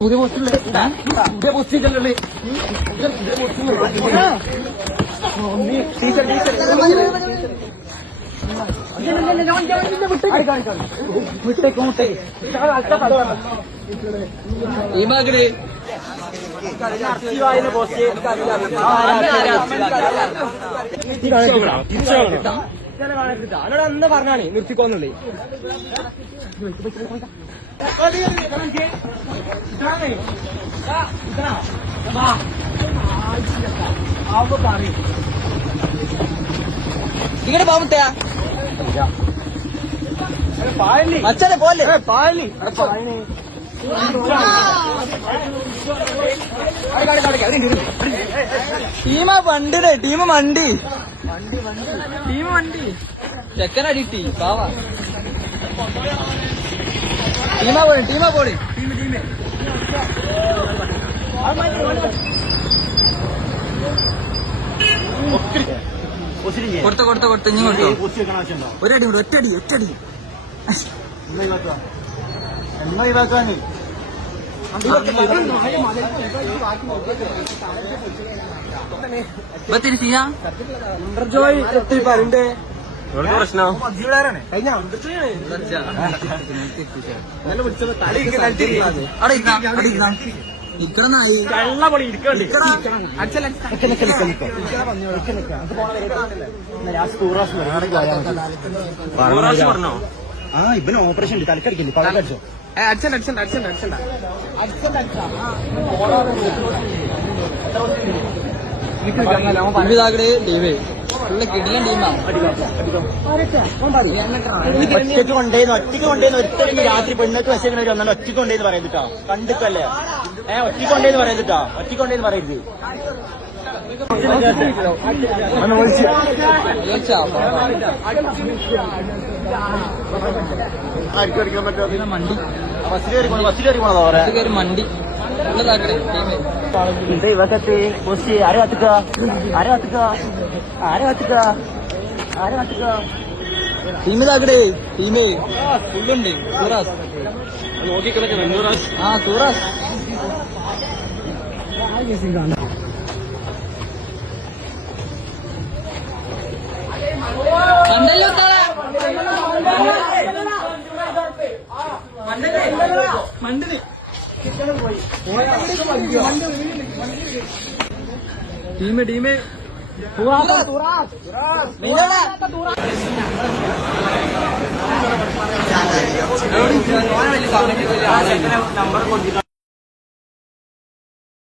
പുതിയ പോസ്റ്റില്ലേ പുതിയ post teacher ഈ മകന് അന്നോട് അന്ന് പറഞ്ഞാണ് നിർത്തിക്കോന്നുള്ളേ ഇങ്ങോട്ട് പോകട്ടെയാ അച്ഛനെ പോലെ ടീമ വണ്ടിയുടെ ടീം വണ്ടി ചെക്കനടിട്ടി പാവ ടീമാ പോണി കൊടുത്ത ഇനി കൊടുത്തോ ഒരടി കൂടെ ഒറ്റടി തിരിച്ചാ പ്രശ്നം ഇത്രനായി ഇവന് ഓപ്പറേഷൻ ഉണ്ട് തലക്കടിക്കല്ലേ പകലടിച്ചോ കിടിലൻ ടീമാ ഒറ്റയ്ക്ക് കൊണ്ടേന്ന് ഒറ്റയ്ക്ക് രാത്രി പെണ്ണൊക്കെ വെച്ചേക്കണവര് വന്നാൽ ഒറ്റയ്ക്ക് കൊണ്ടേന്ന് പറയുന്നിട്ടോ കണ്ടിട്ടല്ലേ ഒറ്റയ്ക്ക് കൊണ്ടേന്ന് പറയുന്നിട്ടോ ഒറ്റയ്ക്ക് കൊണ്ടേന്ന് പറയരുത് മണ്ടി മണ്ടി ഇവക്കത്തെ ആരെ ടീമിതാക്കടേ ടീമേ ഫുള്ളുണ്ട് സൂറാസ് സൂറാസ് കണ്ടല്ലോ മണ്ടിന് ടീമേ നമ്പർ